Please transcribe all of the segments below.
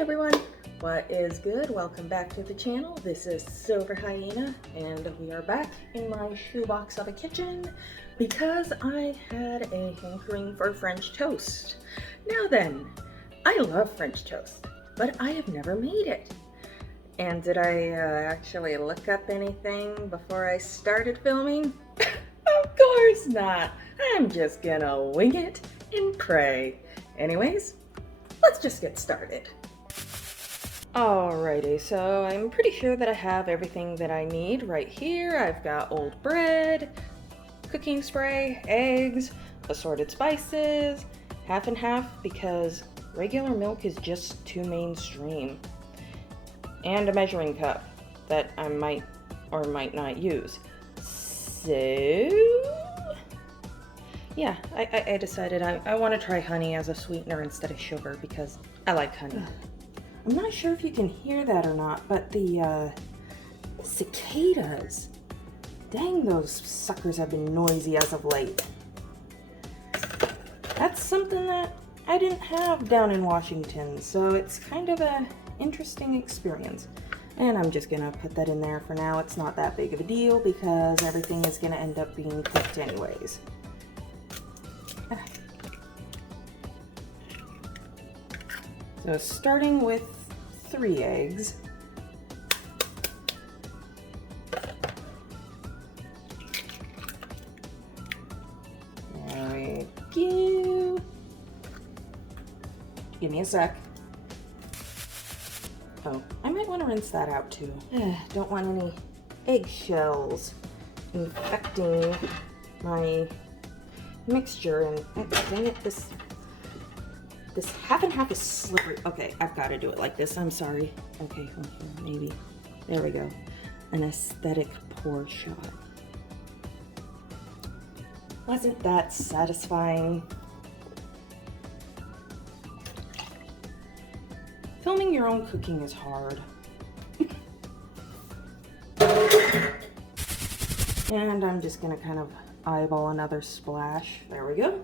everyone, what is good? Welcome back to the channel. This is Silver Hyena and we are back in my shoebox of a kitchen because I had a hankering for French toast. Now then, I love French toast, but I have never made it. And did I actually look up anything before I started filming? Of course not. I'm just gonna wing it and pray. Anyways, let's just get started. Alrighty, so I'm pretty sure that I have everything that I need right here. I've got old bread, cooking spray, eggs, assorted spices, half and half because regular milk is just too mainstream, and a measuring cup that I might or might not use. So yeah, I decided I want to try honey as a sweetener instead of sugar because I like honey. I'm not sure if you can hear that or not, but the cicadas, dang, those suckers have been noisy as of late. That's something that I didn't have down in Washington, so it's kind of an interesting experience. And I'm just gonna put that in there for now. It's not that big of a deal because everything is gonna end up being cooked anyways. So starting with 3 eggs. There we go. Give me a sec. Oh, I might want to rinse that out too. Don't want any eggshells infecting my mixture, and dang it, this half and half is slippery. Okay, I've got to do it like this. I'm sorry. Okay, maybe. There we go. An aesthetic pour shot. Wasn't that satisfying? Filming your own cooking is hard. And I'm just gonna kind of eyeball another splash. There we go.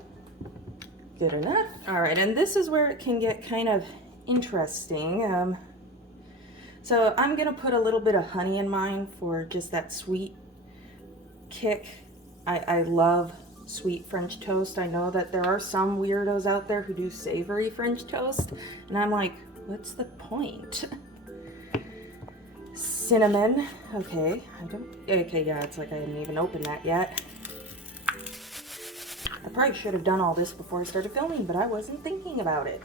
Good enough. All right, and this is where it can get kind of interesting. So I'm gonna put a little bit of honey in mine for just that sweet kick. I love sweet French toast. I know that there are some weirdos out there who do savory French toast, and I'm like, what's the point? Cinnamon. Okay, yeah, it's like I haven't even opened that yet. I probably should have done all this before I started filming, but I wasn't thinking about it.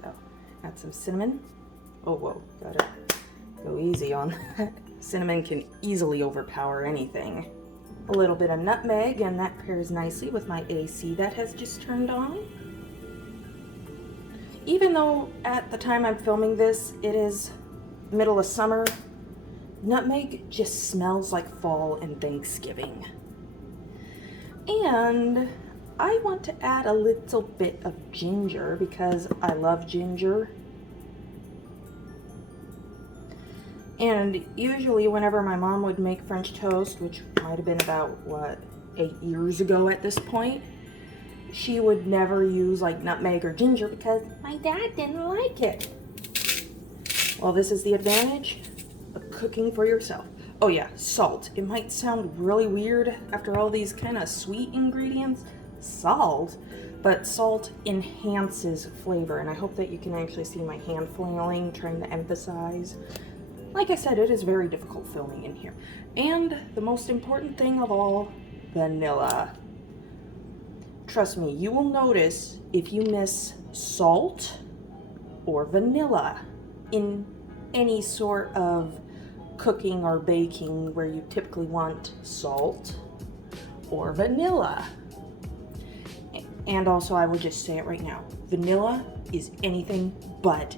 So, add some cinnamon. Oh, whoa, gotta go easy on that. Cinnamon can easily overpower anything. A little bit of nutmeg, and that pairs nicely with my AC that has just turned on. Even though at the time I'm filming this, it is middle of summer, nutmeg just smells like fall and Thanksgiving. And I want to add a little bit of ginger because I love ginger. And usually whenever my mom would make French toast, which might have been about, what, 8 years ago at this point, she would never use like nutmeg or ginger because my dad didn't like it. Well, this is the advantage of cooking for yourself. Oh yeah, salt. It might sound really weird after all these kind of sweet ingredients. Salt, but salt enhances flavor, and I hope that you can actually see my hand flailing, trying to emphasize. Like I said, it is very difficult filming in here. And the most important thing of all, vanilla. Trust me, you will notice if you miss salt or vanilla in any sort of cooking or baking where you typically want salt or vanilla. And also, I will just say it right now, vanilla is anything but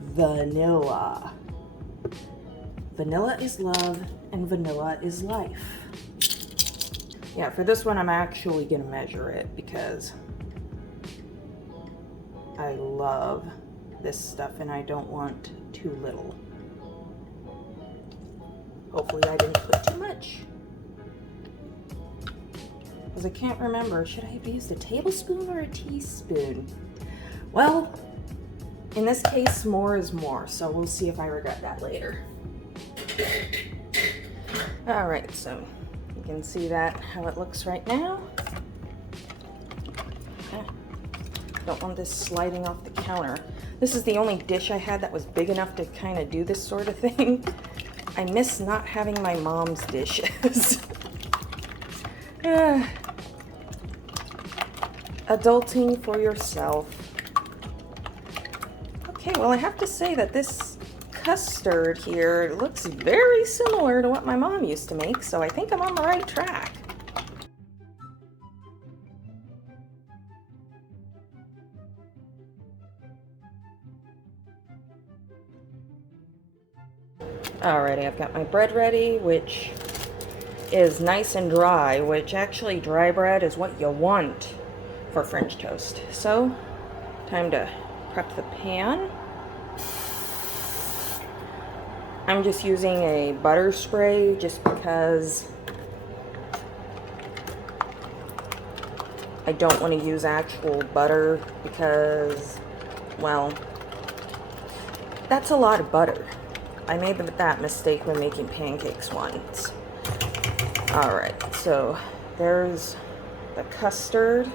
vanilla. Vanilla is love and vanilla is life. Yeah, for this one I'm actually gonna measure it because I love this stuff and I don't want too little. Hopefully I didn't put too much. Because I can't remember, should I have used a tablespoon or a teaspoon? Well, In this case, more is more, so we'll see if I regret that later. All right, so you can see that how it looks right now. Okay. Don't want this sliding off the counter. This is the only dish I had that was big enough to kind of do this sort of thing. I miss not having my mom's dishes. Adulting for yourself. Okay, well, I have to say that this custard here looks very similar to what my mom used to make, so I think I'm on the right track. Alrighty, I've got my bread ready, which is nice and dry, which actually dry bread is what you want for French toast. So, time to prep the pan. I'm just using a butter spray just because I don't want to use actual butter because, well, that's a lot of butter. I made that mistake when making pancakes once. Alright, so there's the custard,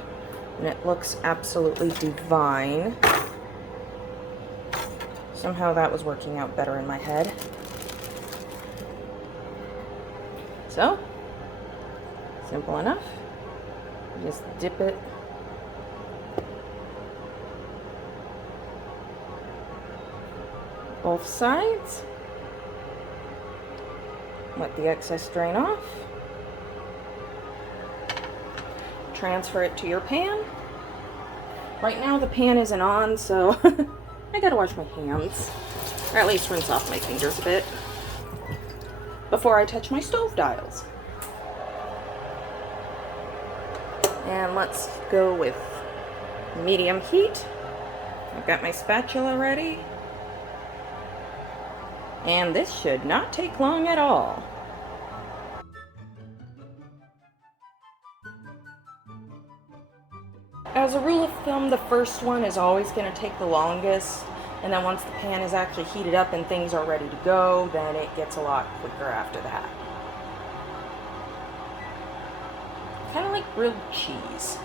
and it looks absolutely divine. Somehow that was working out better in my head. So, simple enough. Just dip it both sides. Let the excess drain off. Transfer it to your pan. Right now the pan isn't on, so I gotta wash my hands. Or at least rinse off my fingers a bit before I touch my stove dials. And let's go with medium heat. I've got my spatula ready. And this should not take long at all. As a rule of thumb, the first one is always going to take the longest, and then once the pan is actually heated up and things are ready to go, then it gets a lot quicker after that. Kind of like grilled cheese.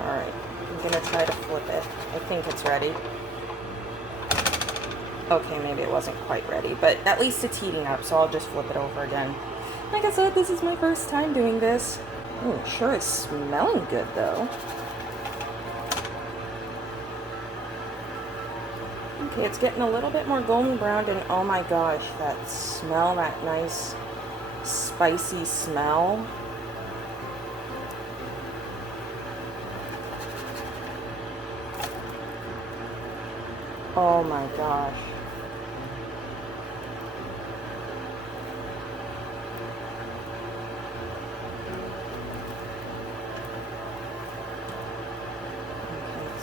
Alright, I'm going to try to flip it. I think it's ready. Okay, maybe it wasn't quite ready, but at least it's heating up, so I'll just flip it over again. Like I said, this is my first time doing this. Oh, sure is smelling good, though. Okay, it's getting a little bit more golden brown, and oh my gosh, that smell, that nice spicy smell. Oh my gosh.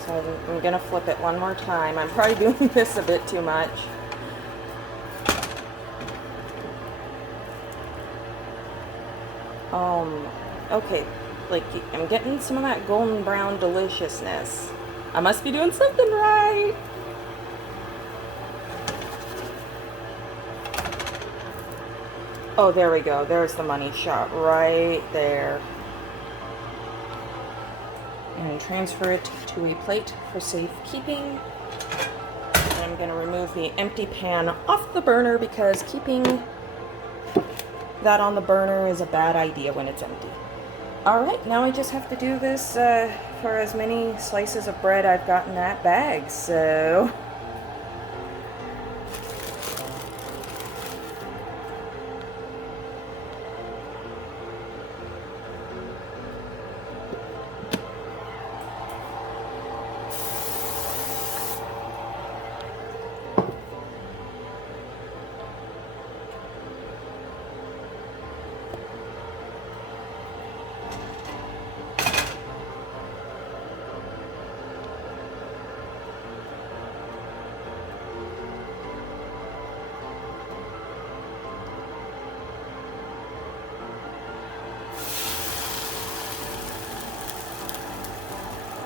So I'm gonna flip it one more time. I'm probably doing this a bit too much. Okay, like I'm getting some of that golden brown deliciousness. I must be doing something right. Oh, there we go. There's the money shot right there. And transfer it to a plate for safekeeping. And I'm going to remove the empty pan off the burner because keeping that on the burner is a bad idea when it's empty. Alright, now I just have to do this for as many slices of bread I've got in that bag, so...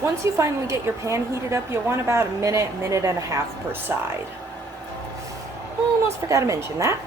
once you finally get your pan heated up, you want about a minute, minute and a half per side. Almost forgot to mention that.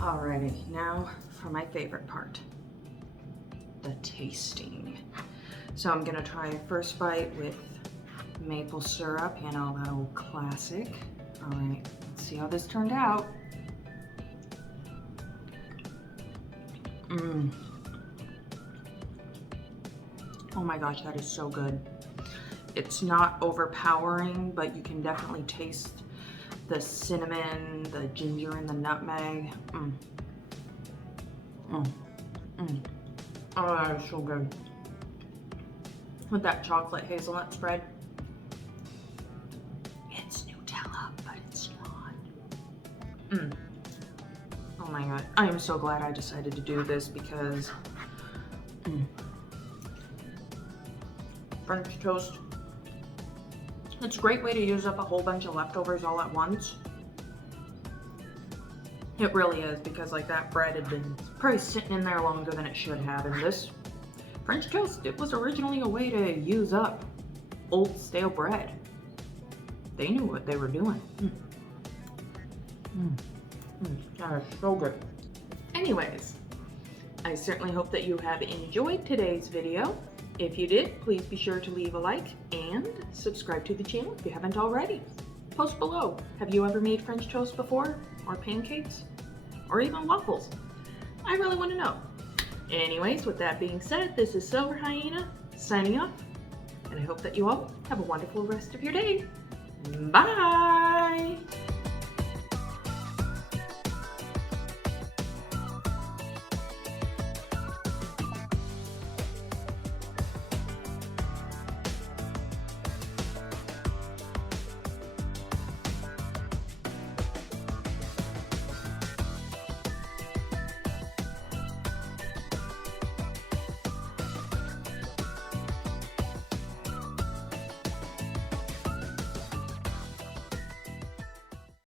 Alrighty, now for my favorite part, the tasting. So I'm gonna try a first bite with maple syrup, you know, that old classic. Alright, let's see how this turned out. Oh my gosh, that is so good. It's not overpowering, but you can definitely taste the cinnamon, the ginger, and the nutmeg. Oh, that is so good. With that chocolate hazelnut spread. It's Nutella, but it's not. Oh my god. I am so glad I decided to do this because French toast. It's a great way to use up a whole bunch of leftovers all at once. It really is, because like that bread had been probably sitting in there longer than it should have. And this French toast, it was originally a way to use up old stale bread. They knew what they were doing. That is so good. Anyways, I certainly hope that you have enjoyed today's video. If you did, please be sure to leave a like and subscribe to the channel if you haven't already. Post below, have you ever made French toast before? Or pancakes? Or even waffles? I really want to know. Anyways, with that being said, this is Silver Hyena signing off, and I hope that you all have a wonderful rest of your day. Bye!